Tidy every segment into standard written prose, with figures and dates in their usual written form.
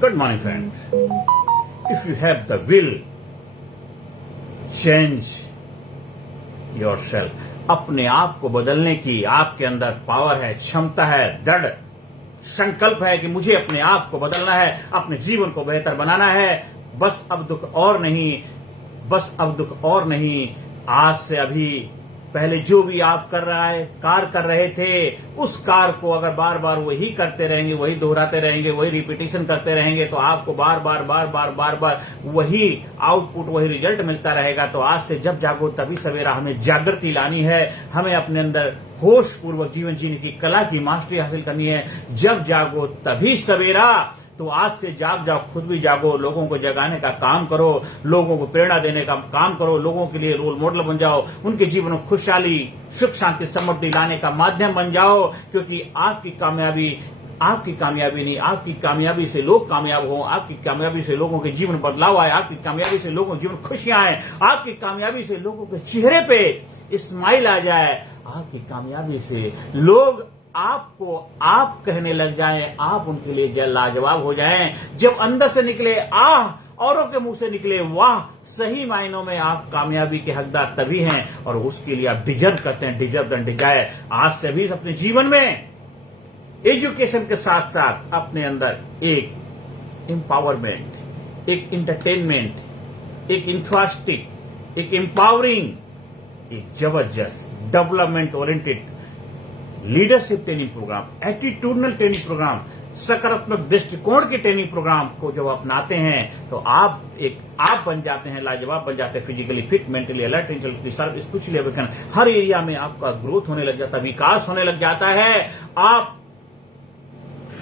Good morning, friends. If you have the will, change yourself. अपने आप को बदलने की आपके अंदर पावर है, क्षमता है, दृढ़ संकल्प है कि मुझे अपने आप को बदलना है, अपने जीवन को बेहतर बनाना है। बस अब दुख और नहीं, आज से अभी पहले जो भी आप कार कर रहे थे, उस कार को अगर बार बार वही करते रहेंगे, वही दोहराते रहेंगे, वही रिपीटिशन करते रहेंगे, तो आपको बार बार वही आउटपुट, वही रिजल्ट मिलता रहेगा। तो आज से जब जागो तभी सवेरा, हमें जागृति लानी है, हमें अपने अंदर होश पूर्वक जीवन जीने की कला की मास्टरी हासिल करनी है। जब जागो तभी सवेरा, तो आज से जाग जाओ, खुद भी जागो, लोगों को जगाने का काम करो, लोगों को प्रेरणा देने का काम करो, लोगों के लिए रोल मॉडल बन जाओ, उनके जीवन में खुशहाली, सुख शांति समृद्धि लाने का माध्यम बन जाओ। क्योंकि आपकी कामयाबी नहीं, आपकी कामयाबी से लोग कामयाब हो, आपकी कामयाबी से लोगों के जीवन बदलाव आए, आपकी कामयाबी से लोगों के जीवन खुशियां आए, आपकी कामयाबी से लोगों के चेहरे पे स्माइल आ जाए, आपकी कामयाबी से लोग आपको आप कहने लग जाएं, आप उनके लिए लाजवाब हो जाएं। जब अंदर से निकले आह, औरों के मुंह से निकले वाह, सही मायनों में आप कामयाबी के हकदार तभी हैं और उसके लिए आप डिजर्व करते हैं, डिजर्व देन डिजायर। आज से भी अपने जीवन में एजुकेशन के साथ साथ अपने अंदर एक एम्पावरमेंट, एक इंटरटेनमेंट, एक इंथ्रास्टिक, एक एम्पावरिंग, एक जबरदस्त development oriented leadership training program, attitudinal training program, सकारात्मक दृष्टिकोण के ट्रेनिंग प्रोग्राम को जब अपनाते हैं तो आप बन जाते हैं, लाजवाब बन जाते हैं, physically fit, mentally alert, intellectually sharp, spiritually awaken. हर एरिया में आपका ग्रोथ होने लग जाता है, विकास होने लग जाता है।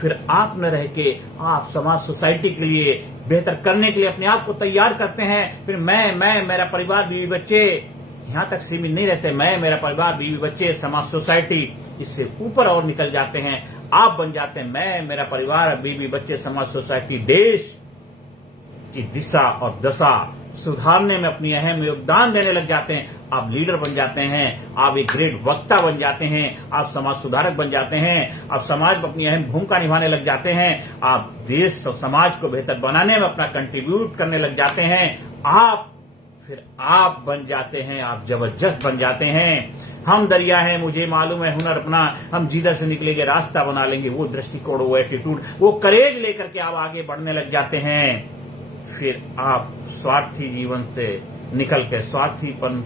फिर आप न रह के आप समाज, सोसाइटी के लिए बेहतर करने के लिए अपने आप को तैयार करते हैं। फिर मैं मेरा परिवार, बीवी बच्चे, यहां तक सीमित नहीं रहते। मैं, मेरा परिवार, बीवी बच्चे, समाज, सोसाइटी, इससे ऊपर और निकल जाते हैं। आप बन जाते हैं मैं, मेरा परिवार, बीवी बच्चे, समाज, सोसाइटी, देश की दिशा और दशा सुधारने में अपनी अहम योगदान देने लग जाते हैं। आप लीडर बन जाते हैं, आप एक ग्रेट वक्ता बन जाते हैं, आप समाज सुधारक बन जाते हैं, आप समाज में अपनी अहम भूमिका निभाने लग जाते हैं, आप देश और समाज को बेहतर बनाने में अपना कंट्रीब्यूट करने लग जाते हैं। फिर आप बन जाते हैं, आप जबरदस्त बन जाते हैं। हम दरिया हैं, मुझे मालूम है हुनर अपना, हम जिधर से निकलेंगे रास्ता बना लेंगे। वो दृष्टिकोण, वो एटीट्यूड, वो करेज लेकर के आप आगे बढ़ने लग जाते हैं। फिर आप स्वार्थी जीवन से निकल के, स्वार्थीपन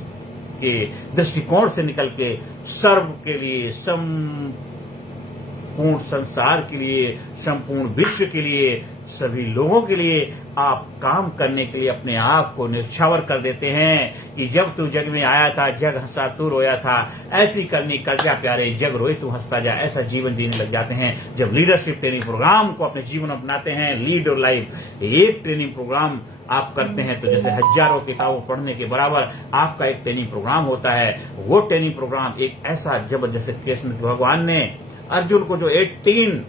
के दृष्टिकोण से निकल के सर्व के लिए, संपूर्ण संसार के लिए, संपूर्ण विश्व के लिए, सभी लोगों के लिए आप काम करने के लिए अपने आप को न्यौछावर कर देते हैं कि जब तू जग में आया था, जग हंसा तू रोया था, ऐसी करनी कर जा प्यारे, जग रोए तू हंसता जा, ऐसा जीवन जीने लग जाते हैं। जब लीडरशिप ट्रेनिंग प्रोग्राम को अपने जीवन अपनाते हैं, लीड योर लाइफ, एक ट्रेनिंग प्रोग्राम आप करते हैं तो जैसे हजारों किताबों पढ़ने के बराबर आपका एक ट्रेनिंग प्रोग्राम होता है। वो ट्रेनिंग प्रोग्राम एक ऐसा जबरदस्त, कृष्ण भगवान ने अर्जुन को जो 18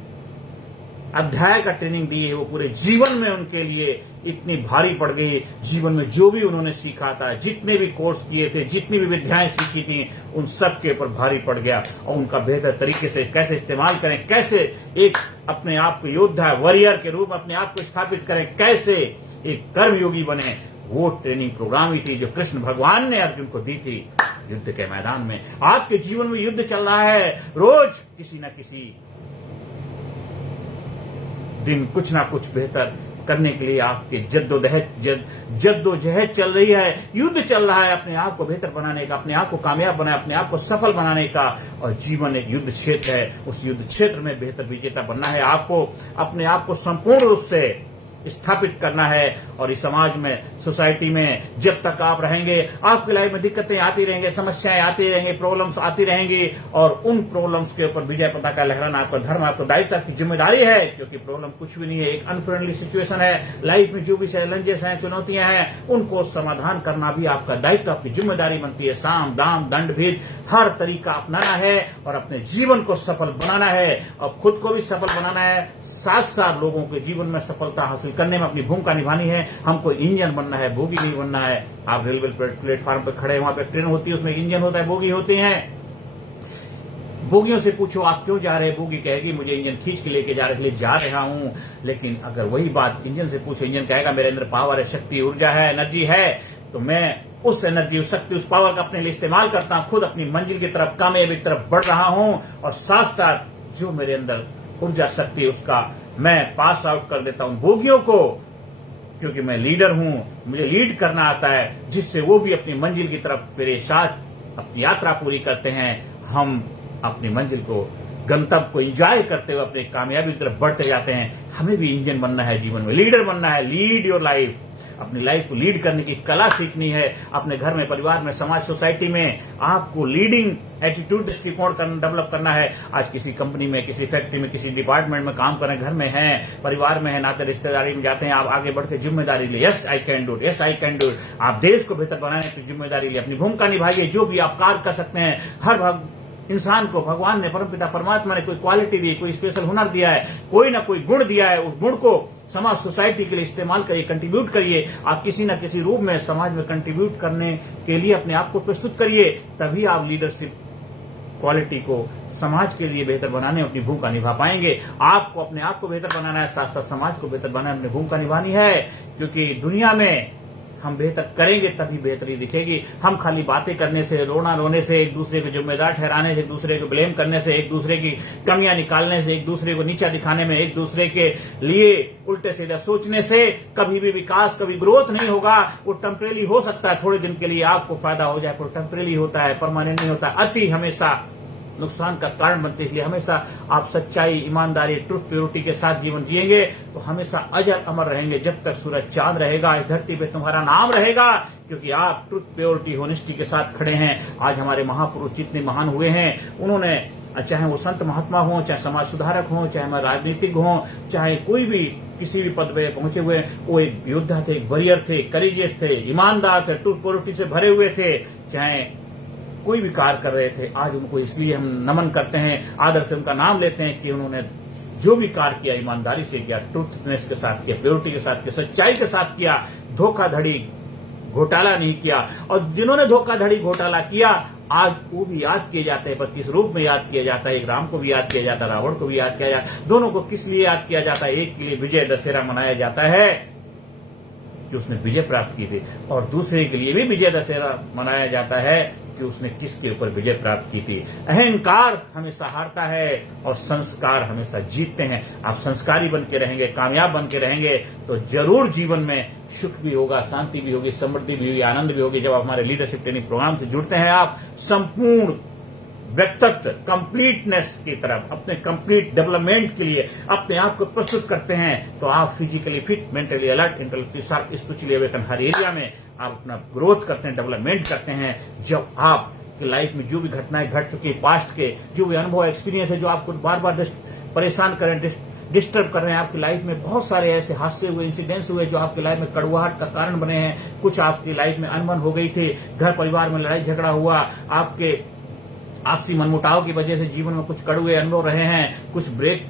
अध्याय का ट्रेनिंग दी है, वो पूरे जीवन में उनके लिए इतनी भारी पड़ गई। जीवन में जो भी उन्होंने सीखा था, जितने भी कोर्स किए थे, जितनी भी विद्याएं सीखी थी, उन सब के ऊपर भारी पड़ गया। और उनका बेहतर तरीके से कैसे इस्तेमाल करें, कैसे एक अपने आप को योद्धा, वॉरियर के रूप में अपने आप को स्थापित करें, कैसे एक कर्मयोगी बने, वो ट्रेनिंग प्रोग्राम ही थी जो कृष्ण भगवान ने अर्जुन को दी थी युद्ध के मैदान में। आपके जीवन में युद्ध चल रहा है, रोज किसी न किसी दिन कुछ ना कुछ बेहतर करने के लिए आपके जद्दोजहद चल रही है, युद्ध चल रहा है अपने आप को बेहतर बनाने का, अपने आप को कामयाब बनाने, अपने आप को सफल बनाने का। और जीवन एक युद्ध क्षेत्र है, उस युद्ध क्षेत्र में बेहतर विजेता बनना है। आपको अपने आप को संपूर्ण रूप से स्थापित करना है। और इस समाज में, सोसाइटी में जब तक आप रहेंगे, आपकी लाइफ में दिक्कतें आती रहेंगी, समस्याएं आती रहेंगी, प्रॉब्लम्स आती रहेंगी, और उन प्रॉब्लम्स के ऊपर विजय पताका लहराना आपका धर्म, आपका दायित्व, आपकी जिम्मेदारी है। क्योंकि प्रॉब्लम कुछ भी नहीं है, एक अनफ्रेंडली सिचुएशन है। लाइफ में जो भी चैलेंजेस हैं, चुनौतियां हैं, उनको समाधान करना भी आपका दायित्व, आपकी जिम्मेदारी बनती है। साम दाम दंड भेद हर तरीका अपनाना है और अपने जीवन को सफल बनाना है, और खुद को भी सफल बनाना है, साथ साथ लोगों के जीवन में सफलता हासिल करने में अपनी भूमिका निभानी है। हमको इंजन बनना है, बोगी नहीं बनना है। आप रेलवे प्लेटफॉर्म पर खड़े, वहां पे ट्रेन होती है, उसमें इंजन होता है, बोगी होती हैं। बोगियों से पूछो आप क्यों जा रहे हैं, बोगी कहेगी मुझे इंजन खींच के लेके जा रहा हूं। लेकिन अगर वही बात इंजन से पूछो, इंजन कहेगा मेरे अंदर पावर है, शक्ति, ऊर्जा है, एनर्जी है, तो मैं उस एनर्जी, उस शक्ति, उस पावर का अपने लिए इस्तेमाल करता हूं, खुद अपनी मंजिल की तरफ, कामयाबी की तरफ बढ़ रहा हूं, और साथ साथ जो मेरे अंदर ऊर्जा, शक्ति, उसका मैं पास आउट कर देता हूं बोगियों को, क्योंकि मैं लीडर हूं, मुझे लीड करना आता है, जिससे वो भी अपनी मंजिल की तरफ मेरे साथ अपनी यात्रा पूरी करते हैं। हम अपनी मंजिल को, गंतव्य को एंजॉय करते हुए अपनी कामयाबी की तरफ बढ़ते जाते हैं। हमें भी इंजन बनना है, जीवन में लीडर बनना है। लीड योर लाइफ, अपनी लाइफ को लीड करने की कला सीखनी है। अपने घर में, परिवार में, समाज, सोसाइटी में आपको लीडिंग एटीट्यूड, दृष्टिकोण डेवलप करना है। आज किसी कंपनी में, किसी फैक्ट्री में, किसी डिपार्टमेंट में काम कर रहे हैं, घर में हैं, परिवार में है, नाते रिश्तेदारी में जाते हैं, आप आगे बढ़ के जिम्मेदारी ले, yes I can do it, yes I can do it. आप देश को बेहतर बनाने की जिम्मेदारी ले, अपनी भूमिका निभाइए, जो भी आप कार्य कर सकते हैं। हर इंसान को भगवान ने, परमपिता परमात्मा ने कोई क्वालिटी दी, कोई स्पेशल हुनर दिया है, कोई ना कोई गुण दिया है। उस गुण को समाज, सोसाइटी के लिए इस्तेमाल करिए, कंट्रीब्यूट करिए। आप किसी न किसी रूप में समाज में कंट्रीब्यूट करने के लिए अपने आप को प्रस्तुत करिए, तभी आप लीडरशिप क्वालिटी को समाज के लिए बेहतर बनाने में अपनी भूमिका निभा पाएंगे। आपको अपने आप को बेहतर बनाना है, साथ साथ समाज को बेहतर बनाने में अपनी भूमिका निभानी है, क्योंकि दुनिया में हम बेहतर करेंगे तभी बेहतरी दिखेगी। हम खाली बातें करने से, रोने से, एक दूसरे को जिम्मेदार ठहराने से, एक दूसरे को ब्लेम करने से, एक दूसरे की कमियां निकालने से, एक दूसरे को नीचा दिखाने में, एक दूसरे के लिए उल्टे सीधे सोचने से कभी भी विकास, कभी ग्रोथ नहीं होगा। वो टेम्परेरी हो सकता है, थोड़े दिन के लिए आपको फायदा हो जाए, पर टेम्परेरी होता है, परमानेंट नहीं होता। अति हमेशा नुकसान का कारण बनती है। इसलिए हमेशा आप सच्चाई, ईमानदारी, ट्रुथ, प्योरिटी के साथ जीवन जिएंगे तो हमेशा अजर अमर रहेंगे। जब तक सूरज चांद रहेगा, इस धरती पे तुम्हारा नाम रहेगा, क्योंकि आप ट्रुथ, प्योरिटी, होनेस्टी के साथ खड़े हैं। आज हमारे महापुरुष जितने महान हुए हैं, उन्होंने, चाहे वो संत महात्मा हो, चाहे समाज सुधारक हो, चाहे हमारे राजनीतिक हो, चाहे कोई भी किसी भी पद पे पहुंचे हुए, वो एक योद्धा थे, एक वॉरियर थे, करेजियस थे, ईमानदार थे, ट्रुथ, प्योरिटी से भरे हुए थे। चाहे कोई भी कार्य कर रहे थे, आज उनको इसलिए हम नमन करते हैं, आदर से उनका नाम लेते हैं कि उन्होंने जो भी कार्य किया ईमानदारी से किया, ट्रूथनेस के साथ किया, प्योरिटी के साथ किया, सच्चाई के साथ किया, धोखाधड़ी, घोटाला नहीं किया। और जिन्होंने धोखाधड़ी, घोटाला किया, आज वो भी याद किए जाते हैं, पर किस रूप में याद किया जाता है? एक राम को भी याद किया जाता है, रावण को भी याद किया जाता है। दोनों को किस लिए याद किया जाता है? एक के लिए विजय दशहरा मनाया जाता है कि उसने विजय प्राप्त की थी, और दूसरे के लिए भी विजय दशहरा मनाया जाता है कि उसने किसके ऊपर विजय प्राप्त की थी। अहंकार हमेशा हारता है और संस्कार हमेशा जीतते हैं। आप संस्कारी बन के रहेंगे, कामयाब बन के रहेंगे, तो जरूर जीवन में सुख भी होगा, शांति भी होगी, समृद्धि भी होगी, आनंद भी होगी। जब आप हमारे लीडरशिप ट्रेनिंग प्रोग्राम से जुड़ते हैं, आप संपूर्ण व्यक्तित्व, कंप्लीटनेस की तरफ, अपने कंप्लीट डेवलपमेंट के लिए अपने आप को प्रस्तुत करते हैं, तो आप physically fit, mentally alert, intellectually sharp, spiritually awaken, हर एरिया में आप अपना ग्रोथ करते हैं, डेवलपमेंट करते हैं। जब आपकी लाइफ में जो भी घटनाएं घट चुकी है, पास्ट के जो भी अनुभव, एक्सपीरियंस है, जो आपको बार बार परेशान करें, डिस्टर्ब कर रहे हैं, आपकी लाइफ में बहुत सारे ऐसे हादसे हुए, इंसिडेंट्स हुए जो आपकी लाइफ में कड़वाहट का कारण बने हैं। कुछ आपकी लाइफ में अनबन हो गई थी, घर परिवार में लड़ाई झगड़ा हुआ, आपके आपसी मनमुटाव की वजह से जीवन में कुछ कड़वे अनुभव रहे हैं, कुछ ब्रेक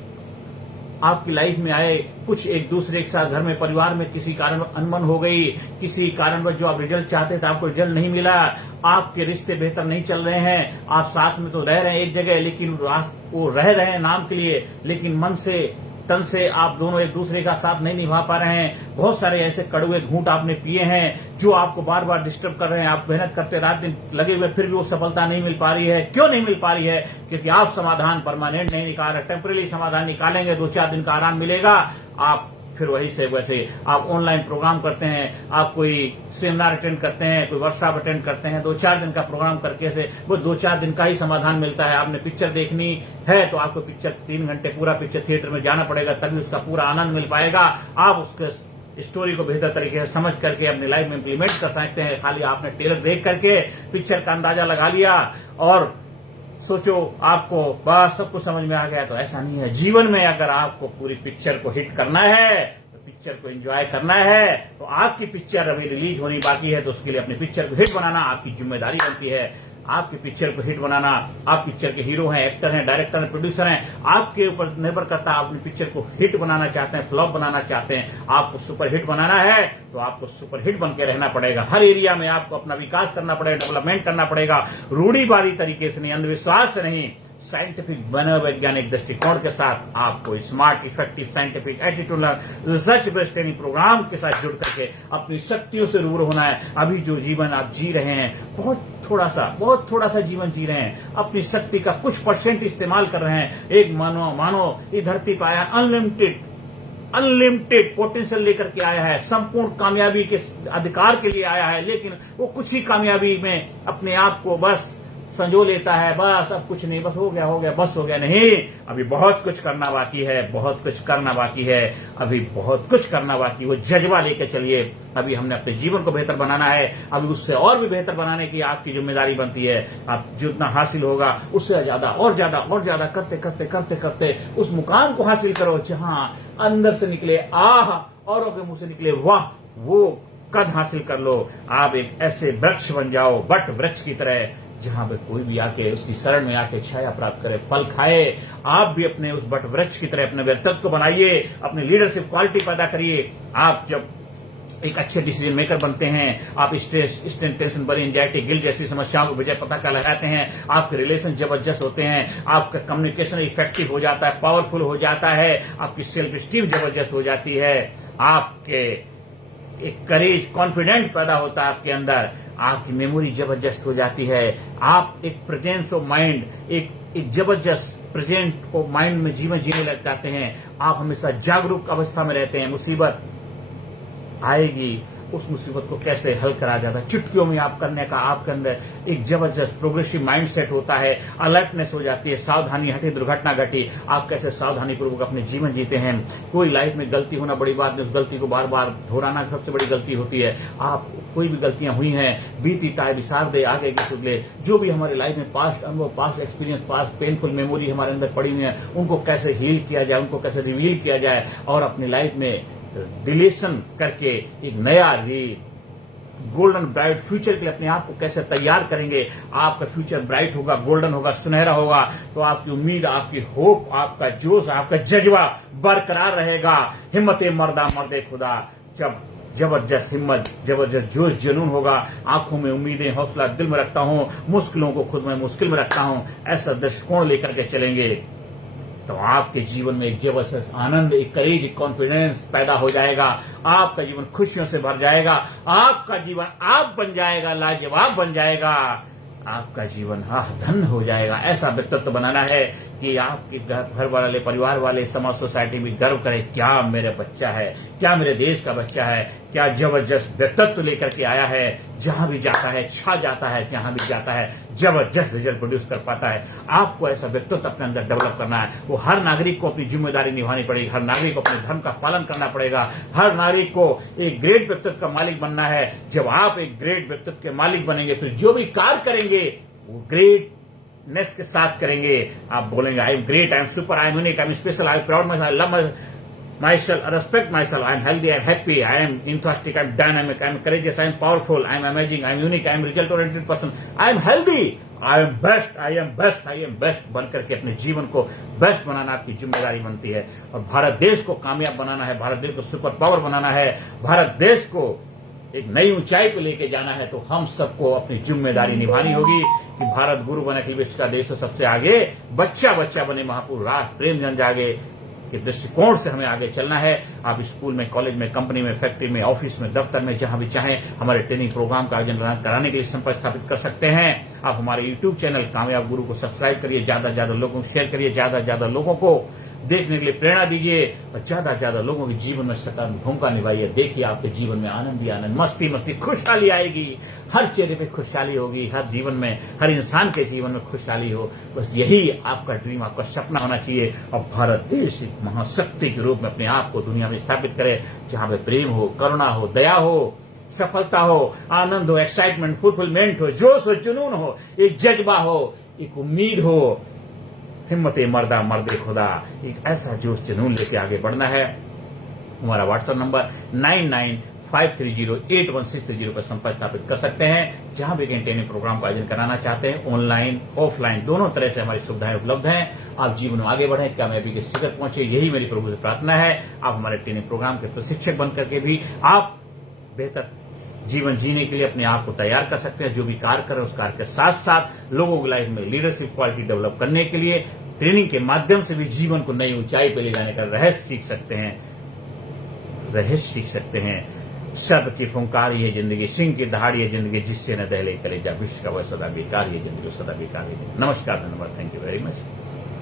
आपकी लाइफ में आए, कुछ एक दूसरे के साथ घर में, परिवार में किसी कारण अनबन हो गई, किसी कारणवश जो आप रिजल्ट चाहते थे आपको रिजल्ट नहीं मिला, आपके रिश्ते बेहतर नहीं चल रहे हैं, आप साथ में तो रह रहे हैं एक जगह, लेकिन वो रह रहे हैं नाम के लिए, लेकिन मन से, तन से आप दोनों एक दूसरे का साथ नहीं निभा पा रहे हैं। बहुत सारे ऐसे कड़वे घूंट आपने पिए हैं जो आपको बार बार डिस्टर्ब कर रहे हैं। आप मेहनत करते, रात दिन लगे हुए, फिर भी वो सफलता नहीं मिल पा रही है। क्यों नहीं मिल पा रही है? क्योंकि आप समाधान परमानेंट नहीं निकाल रहे। टेम्परेरी समाधान निकालेंगे, 2-4 दिन का आराम मिलेगा, आप फिर वही से वैसे। आप ऑनलाइन प्रोग्राम करते हैं, आप कोई सेमिनार अटेंड करते हैं, कोई वर्कशॉप अटेंड करते हैं, 2-4 दिन का प्रोग्राम करके से वो 2-4 दिन का ही समाधान मिलता है। आपने पिक्चर देखनी है तो आपको पिक्चर 3 घंटे पूरा पिक्चर थिएटर में जाना पड़ेगा, तभी उसका पूरा आनंद मिल पाएगा। आप उसके स्टोरी को बेहतर तरीके से समझ करके अपनी लाइफ में इम्प्लीमेंट कर सकते हैं। खाली आपने ट्रेलर देख करके पिक्चर का अंदाजा लगा लिया और सोचो आपको बस सब कुछ समझ में आ गया, तो ऐसा नहीं है। जीवन में अगर आपको पूरी पिक्चर को हिट करना है, तो पिक्चर को एंजॉय करना है, तो आपकी पिक्चर अभी रिलीज होनी बाकी है, तो उसके लिए अपनी पिक्चर को हिट बनाना आपकी जिम्मेदारी बनती है। आपकी पिक्चर को हिट बनाना, आप पिक्चर के हीरो हैं, एक्टर हैं, डायरेक्टर हैं, प्रोड्यूसर हैं, आपके ऊपर निर्भर करता है। आप अपनी पिक्चर को हिट बनाना चाहते हैं, फ्लॉप बनाना चाहते हैं, आपको सुपर हिट बनाना है, तो आपको सुपर हिट बन के रहना पड़ेगा। हर एरिया में आपको अपना विकास करना पड़ेगा, डेवलपमेंट करना पड़ेगा, रूढ़िवादी तरीके से नहीं, अंधविश्वास से नहीं, साइंटिफिक मनोवैज्ञानिक दृष्टिकोण के साथ आपको smart effective scientific attitudinal research based training program के साथ जुड़ करके अपनी शक्तियों से रूबरू होना है। अभी जो जीवन आप जी रहे हैं बहुत थोड़ा सा जीवन जी रहे हैं, अपनी शक्ति का कुछ % इस्तेमाल कर रहे हैं। एक मानो ये धरती पर आया अनलिमिटेड पोटेंशियल लेकर के आया है, संपूर्ण कामयाबी के अधिकार के लिए आया है, लेकिन वो कुछ ही कामयाबी में अपने आप को बस संजो लेता है। बस अब कुछ नहीं, बस हो गया, बस हो गया। नहीं, अभी बहुत कुछ करना बाकी है, अभी बहुत कुछ करना बाकी। वो जज्बा लेके चलिए। अभी हमने अपने जीवन को बेहतर बनाना है, अभी उससे और भी बेहतर बनाने की आपकी जिम्मेदारी बनती है। आप जितना हासिल होगा उससे ज्यादा और ज्यादा करते उस मुकाम को हासिल करो जहां अंदर से निकले आह, औरों के मुंह से निकले वाह। वो कद हासिल कर लो। आप एक ऐसे वृक्ष बन जाओ, बट वृक्ष की तरह, जहां पे कोई भी आके उसकी शरण में आके छाया प्राप्त करे, फल खाए। आप भी अपने उस बट वृक्ष की तरह अपने व्यक्तित्व को बनाइए, अपनी लीडरशिप क्वालिटी पैदा करिए। आप जब एक अच्छे डिसीजन मेकर बनते हैं, आप स्ट्रेस, टेंशन, बड़ी एंजाइटी, गिल्ट जैसी समस्याओं को बजाय पता कर लगाते हैं, आपके रिलेशन जबरदस्त होते हैं, आपका कम्युनिकेशन इफेक्टिव हो जाता है, पावरफुल हो जाता है, आपकी सेल्फ स्टीम जबरदस्त हो जाती है, आपके एक करेज, कॉन्फिडेंट पैदा होता है आपके अंदर, आपकी मेमोरी जबरदस्त हो जाती है, आप एक प्रेजेंस ऑफ माइंड, एक जबरदस्त प्रेजेंट ऑफ माइंड में जीवन जीने लग जाते हैं। आप हमेशा जागरूक अवस्था में रहते हैं। मुसीबत आएगी, उस मुसीबत को कैसे हल करा जाता है, चुटकियों में आप करने का आपके अंदर एक जबरदस्त प्रोग्रेसिव माइंडसेट होता है, अलर्टनेस हो जाती है, सावधानी हटी, दुर्घटना घटी। आप कैसे सावधानी पूर्वक अपने जीवन जीते हैं। कोई लाइफ में गलती होना बड़ी बात नहीं, उस गलती को बार बार दोहराना सबसे बड़ी गलती होती है। आप कोई भी गलतियां हुई हैं, बीती ताय विसार दे, आगे की सुधले। जो भी हमारे लाइफ में पास्ट अनुभव, past experience, past painful memory हमारे अंदर पड़ी हुई है, उनको कैसे हील किया जाए, उनको कैसे रिवील किया जाए और अपनी लाइफ में डिलेशन करके एक नया गोल्डन ब्राइट फ्यूचर के लिए अपने आप को कैसे तैयार करेंगे। आपका फ्यूचर ब्राइट होगा, गोल्डन होगा, सुनहरा होगा, तो आपकी उम्मीद, आपकी होप, आपका जोश, आपका जज्बा बरकरार रहेगा। हिम्मत मर्दे खुदा, जब जबरदस्त हिम्मत, जबरदस्त जोश, जुनून होगा, आंखों में उम्मीदें, हौसला दिल में रखता हूं, मुश्किलों को खुद में मुश्किल में रखता हूं, ऐसा दृष्टिकोण लेकर के चलेंगे तो आपके जीवन में एक जबरदस्त आनंद, एक करेज, एक कॉन्फिडेंस पैदा हो जाएगा। आपका जीवन खुशियों से भर जाएगा। आपका जीवन आप बन जाएगा, लाजवाब बन जाएगा। आपका जीवन धन हो जाएगा। ऐसा व्यक्तित्व बनाना है कि आपके घर वाले, परिवार वाले, समाज, सोसाइटी में गर्व करे, क्या मेरा बच्चा है, क्या मेरे देश का बच्चा है, क्या जबरदस्त व्यक्तित्व लेकर के आया है। जहां भी जाता है छा जाता है, जहां भी जाता है जबरदस्त रिजल्ट प्रोड्यूस कर पाता है। आपको ऐसा व्यक्तित्व अपने अंदर डेवलप करना है। वो हर नागरिक को अपनी जिम्मेदारी निभानी पड़ेगी, हर नागरिक को अपने धर्म का पालन करना पड़ेगा, हर नागरिक को एक ग्रेट व्यक्तित्व का मालिक बनना है। जब आप एक ग्रेट व्यक्तित्व के मालिक बनेंगे, फिर जो भी कार्य करेंगे वो ग्रेटनेस के साथ करेंगे। आप बोलेंगे I am great, I am super, I am unique, I am special, I am proud my, I love myself, I respect myself, I am healthy, I am happy, I am enthusiastic, I am dynamic, I am courageous, I am powerful, I am amazing, I am unique, I am result oriented person, I am healthy, I am best, I am best, I am best बनकर के अपने जीवन को best बनाना आपकी जिम्मेदारी बनती है। और भारत देश को कामयाब बनाना है, भारत देश को सुपर पावर बनाना है, भारत देश को एक नई ऊंचाई पे लेके जाना है, तो हम सबको अपनी जिम्मेदारी निभानी होगी कि भारत गुरु बने, कि विश्व का देश सबसे आगे, बच्चा बच्चा बने, महापुरुष राष्ट्र प्रेम जन जागे के दृष्टिकोण से हमें आगे चलना है। आप स्कूल में, कॉलेज में, कंपनी में, फैक्ट्री में, ऑफिस में, दफ्तर में, जहां भी चाहें हमारे ट्रेनिंग प्रोग्राम का आयोजन कराने के लिए संपर्क स्थापित कर सकते हैं। आप हमारे यूट्यूब चैनल कामयाब गुरु को सब्सक्राइब करिए, ज्यादा से ज्यादा लोगों को शेयर करिए, ज्यादा से ज्यादा लोगों को देखने के लिए प्रेरणा दीजिए और ज्यादा से ज्यादा लोगों के जीवन में सकारात्मक भूमिका निभाइए। देखिए आपके जीवन में आनंद ही आनंद, मस्ती मस्ती, खुशहाली आएगी। हर चेहरे पे खुशहाली होगी, हर जीवन में, हर इंसान के जीवन में खुशहाली हो। बस यही आपका ड्रीम, आपका सपना होना चाहिए। और भारत देश एक महाशक्ति के रूप में अपने आप को दुनिया में स्थापित करे, जहां पे प्रेम हो, करुणा हो, दया हो, सफलता हो, आनंद हो, एक्साइटमेंट, फुलफिलमेंट हो, जोश हो, जुनून हो, एक जज्बा हो, एक उम्मीद हो। हिम्मत मर्दे खुदा, एक ऐसा जोश जुनून लेके आगे बढ़ना है। हमारा व्हाट्सएप नंबर 9953081630 पर संपर्क स्थापित कर सकते हैं। जहां भी कहीं ट्रेनिंग प्रोग्राम का आयोजन कराना चाहते हैं, ऑनलाइन ऑफलाइन दोनों तरह से हमारी सुविधाएं उपलब्ध हैं। आप जीवन में आगे बढ़े, कामयाबी के शिखर पहुंचे, यही मेरी प्रभु से प्रार्थना है। आप हमारे ट्रेनिंग प्रोग्राम के प्रशिक्षक बनकर के भी आप बेहतर जीवन जीने के लिए अपने आप को तैयार कर सकते हैं। जो भी कार्य करें उस कार्य के साथ साथ लोगों की लाइफ में लीडरशिप क्वालिटी डेवलप करने के लिए ट्रेनिंग के माध्यम से भी जीवन को नई ऊंचाई पर ले जाने का रहस्य सीख सकते हैं, शब्द की फुंकार ये जिंदगी, सिंह की दहाड़ी ये जिंदगी, जिससे न दहले कलेजा विश्व का वह सदा बेकार ये जिंदगी, सदा बेकार ये जिंदगी। नमस्कार, धन्यवाद, थैंक यू वेरी मच।